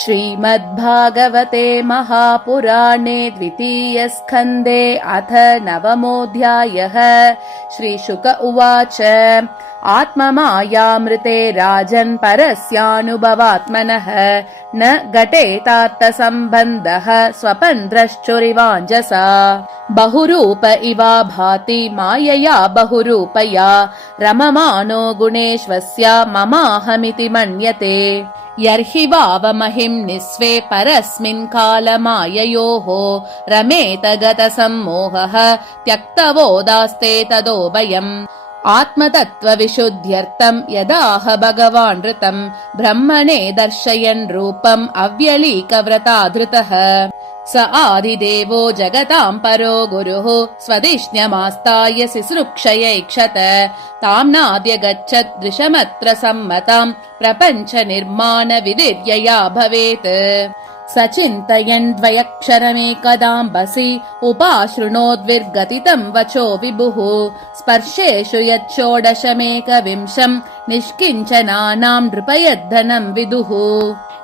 श्रीमद्भागवते महापुराणे द्वितीयस्कन्धे अथ नवमोऽध्यायः। श्रीशुक उवाच आत्ममायामृते राजन् परस्यानुभवात्मनः न घटेतार्थसम्बन्धः स्वपन्द्रश्चुरिवाञ्जसा बहुरूप इवा भाति मायया बहुरूपया रममानो गुणेश्वस्य ममाहमिति मन्यते यर्हि वावमहिं निस्वे परस्मिन् कालमाययोः रमेत गतसम्मोहः त्यक्तवोदास्ते तदोभयम् आत्मतत्त्वविशुद्ध्यर्थम् यदाह भगवान् ऋतम् ब्रह्मणे दर्शयन् रूपम् अव्यलीकव्रताधृतः स आदिदेवो जगतां परो गुरुः स्वधिष्ण्यमास्ताय सिसृक्षयैक्षत ताम्नाद्य गच्छत् दृशमत्र सम्मताम् प्रपञ्च निर्माण विदिर्यया भवेत् सचिन्तयन् द्वयक्षरमेकदाम्बसि उपाशृणोद्विर्गतितं वचो विभुः स्पर्शेषु यच्छोडशमेकविंशम् निष्किञ्चनानां नृपयद्धनं विदुः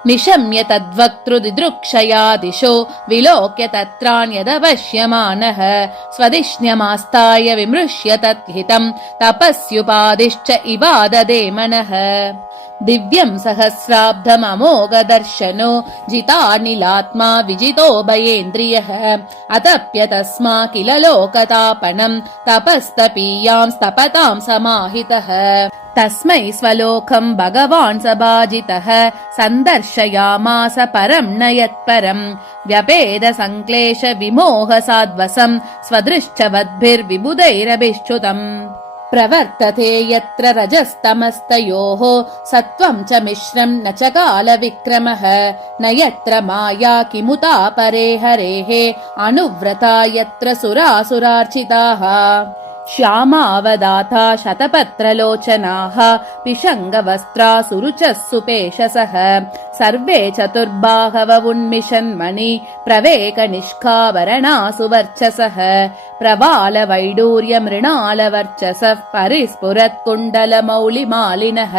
निशम्य तद्वक्तृदिदृक्षया दिशो विलोक्य तत्रान्यदवश्यमानः स्वधिष्ण्यमास्ताय विमृश्य तद्हितम् तपस्युपादिश्च इवाददे मनः दिव्यं सहस्राब्धममोघदर्शनो जितानिलात्मा विजितो भयेन्द्रियः अतप्यतस्मा किल लोकतापनम् तपस्तपीयां स्तपतां समाहितः तस्मै स्वलोकम् भगवान् सभाजितः सन्दर्शयामास परम् न यत्परम् व्यपेद संक्लेश विमोह साध्वसम् स्वदृश्चवद्भिर्विबुधैरभिश्च्युतम् प्रवर्तते यत्र रजस्तमस्तयोः सत्त्वं च मिश्रम् न च कालविक्रमः न यत्र माया किमुता परे हरेः अनुव्रता यत्र सुरासुरार्चिताः श्यामावदाता शतपत्रलोचनाः पिशङ्गवस्त्रा सुरुचः सुपेशसः सर्वे चतुर्बाहव उन्मिषन्मणि प्रवेकनिष्कावरणासुवर्चसः प्रवालवैडूर्यमृणालवर्चसः परिस्फुरत्कुण्डलमौलिमालिनः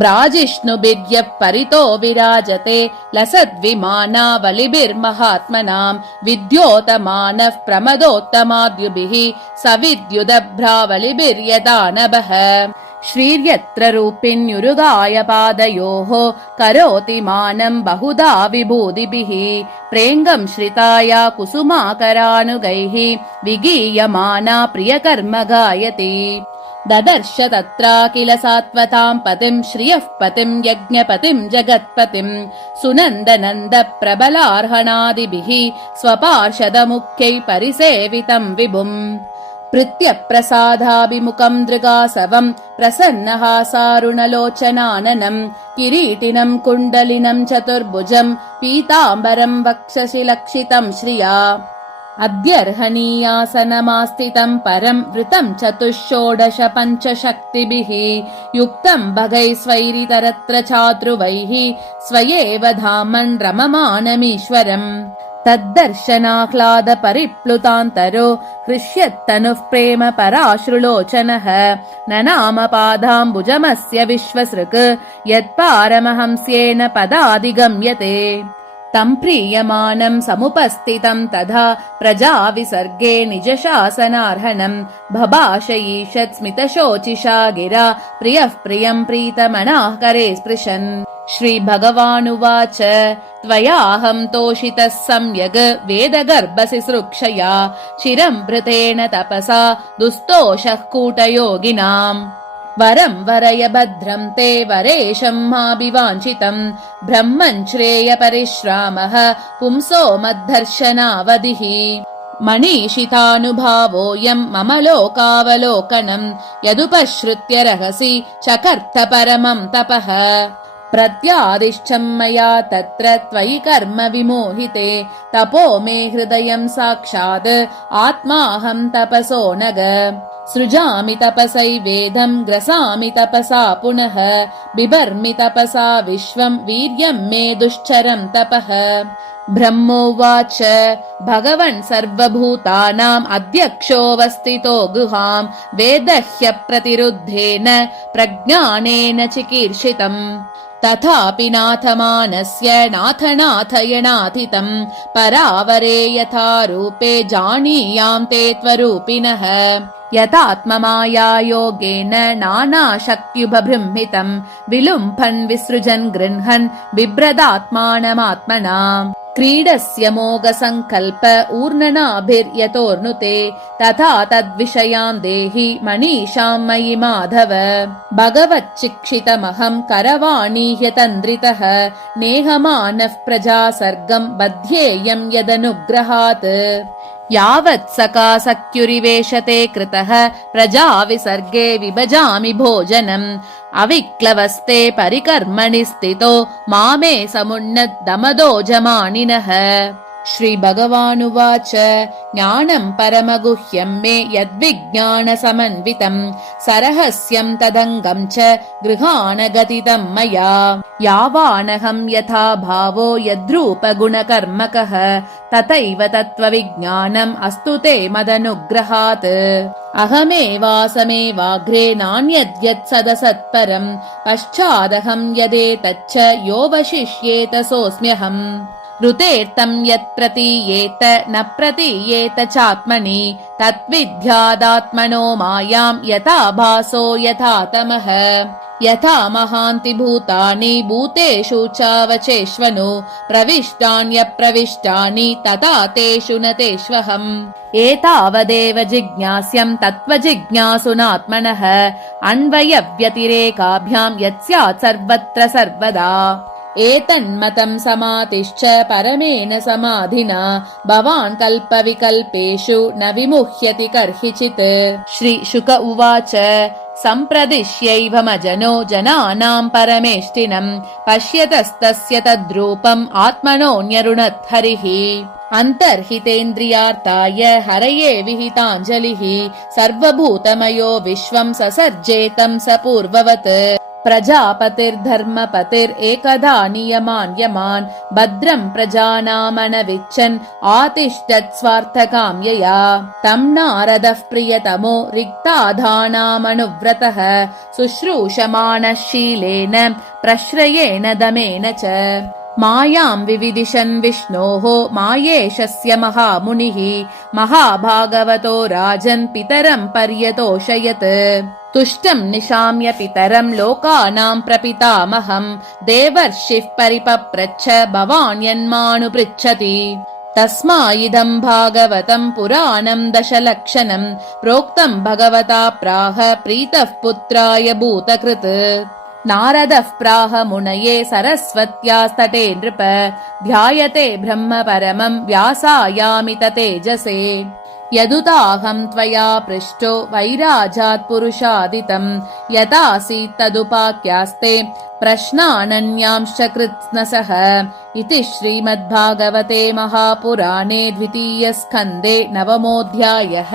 ब्राजिष्णुभिर्यः परितो विराजते लसद्विमानावलिभिर्महात्मनाम् विद्योतमानः प्रमदोत्तमाद्युभिः सविद्युदभ्रावलिभिर्यदानभः श्रीर्यत्र रूपिण्युरुगाय पादयोः करोति मानम् बहुधा विभूतिभिः प्रेङ्गम् श्रिताया कुसुमाकरानुगैः विगीयमाना प्रियकर्म गायति ददर्श तत्रा किल सात्वताम् पतिम् श्रियः पतिम् यज्ञपतिम् जगत्पतिम् सुनन्दनन्द प्रबलार्हणादिभिः स्वपार्षदमुख्यै परिसेवितम् विभुम् प्रीत्यप्रसादाभिमुखम् दृगासवम् प्रसन्नहासारुणलोचनाननम् किरीटिनम् कुण्डलिनम् चतुर्भुजम् पीताम्बरम् वक्षसि लक्षितम् श्रिया अद्यर्हणीयासनमास्थितम् परम् वृतम् चतुष्षोडश पञ्चशक्तिभिः युक्तम् भगैस्वैरितरत्र चाद्रुवैः स्वयेव धामन् रममानमीश्वरम् तद्दर्शनाह्लाद परिप्लुतान्तरो हृष्यत्तनुः प्रेम पराश्रुलोचनः न नाम पादाम्बुजमस्य विश्वसृक् यत्पारमहंस्येन पदाधिगम्यते तम् प्रीयमानम् समुपस्थितम् तथा प्रजा विसर्गे निजशासनार्हणम् भभाषयीषत् स्मितशोचिषा गिरा प्रियः प्रियम् प्रीतमनाः करे स्पृशन् श्रीभगवानुवाच त्वयाहम् तोषितः सम्यग् वेदगर्भसिसृक्षया चिरम् भृतेन तपसा दुस्तोषः कूटयोगिनाम् वरम् वरय भद्रम् ते वरेशम् माभिवाञ्छितम् ब्रह्मन् श्रेय परिश्रामः पुंसो मद्धर्शनावधिः मनीषितानुभावोऽयम् मम लोकावलोकनम् यदुपश्रुत्य रहसि चकर्थ परमम् तपः प्रत्यादिष्टम् मया तत्र त्वयि कर्म विमोहिते तपो मे हृदयम् साक्षात् आत्माहम् तपसो नग सृजामि तपसैवेदम् ग्रसामि तपसा पुनः बिभर्मि तपसा विश्वम् वीर्यम् मे दुश्चरम् तपः ब्रह्मोवाच भगवन् सर्वभूतानाम् अध्यक्षोऽवस्थितो गुहाम् वेदह्य प्रतिरुद्धेन प्रज्ञानेन चिकीर्षितम् तथापि नाथमानस्य नाथनाथयणाथितम् परावरे यथा रूपे जानीयाम् ते त्वरूपिणः यथात्ममायायोगेन नानाशक्त्युपबृंहितम् विलुम्फन् विसृजन् गृह्णन् बिभ्रदात्मानमात्मना क्रीडस्य मोघसङ्कल्प ऊर्णनाभिर्यतोर्नुते तथा तद्विषयाम् देहि मनीषाम् मयि माधव भगवच्चिक्षितमहम् करवाणीह्यतन्द्रितः नेहमानः प्रजासर्गम् बध्येयम् यदनुग्रहात् यावत् सकासक्युरिवेशते कृतः प्रजाविसर्गे विभजामि भोजनम् अविक्लवस्ते परिकर्मणि स्थितो मामे समुन्नतदमदोजमानिनः। श्रीभगवानुवाच ज्ञानम् परमगुह्यम् मे यद्विज्ञानसमन्वितम् सरहस्यम् तदङ्गम् च गृहाणगतितम् मया यावानहम् यथा भावो यद्रूपगुणकर्मकः तथैव तत्त्वविज्ञानम् अस्तु ते मदनुग्रहात् अहमेवासमेवाग्रे नान्यद्यत् सदसत्परम् पश्चादहम् यदेतच्च यो वशिष्येत सोऽस्म्यहम् ऋतेर्तम् यत् प्रतीयेत न प्रतीयेत चात्मनि तद्विद्यादात्मनो मायाम् यथा भासो यथा तमः यथा महान्ति भूतानि भूतेषु चावचेष्वनु प्रविष्टान्यप्रविष्टानि तथा तेषु न तेष्वहम् एतावदेव जिज्ञास्यम् तत्त्वजिज्ञासुनात्मनः अन्वयव्यतिरेकाभ्याम् यत्स्यात् सर्वत्र सर्वदा एतन्मतम् समातिश्च परमेण समाधिना भवान् कल्पविकल्पेषु न विमुह्यति कर्हिचित्। श्रीशुक उवाच सम्प्रदिश्यैवमजनो जनानाम् परमेष्टिनम् पश्यतस्तस्य तद्रूपम् आत्मनोऽन्यरुणत् हरिः अन्तर्हितेन्द्रियार्थाय हरये विहिताञ्जलिः सर्वभूतमयो विश्वम् ससर्जेतम् स पूर्ववत् प्रजापतिर्धर्मपतिरेकधा नियमान् यमान् भद्रम् प्रजानामनविच्छन् आतिष्ठत् स्वार्थकाम्यया तम् नारदः प्रियतमो रिक्ताधानामनुव्रतः शुश्रूषमाणः शीलेन प्रश्रयेण दमेन च मायाम् विविदिशन् विष्णोः मायेशस्य महामुनिः महाभागवतो राजन् पितरम् पर्यतोषयत् तुष्टम् निशाम्य पितरम् लोकानाम् प्रपितामहम् देवर्षिः परिपप्रच्छ भवान् यन्मानुपृच्छति तस्मा इदम् भागवतम् पुराणम् दशलक्षणम् प्रोक्तम् भगवता प्राह प्रीतः पुत्राय भूतकृत् नारदः प्राह मुनये सरस्वत्यास्तटे नृप ध्यायते ब्रह्म परमम् व्यासायामित तेजसे यदुताहम् त्वया पृष्टो वैराजात् पुरुषादितम् यदासीत् तदुपाख्यास्ते प्रश्नानन्यांश्च कृत्स्नसः इति श्रीमद्भागवते महापुराणे 2. स्कन्धे 9. अध्यायः।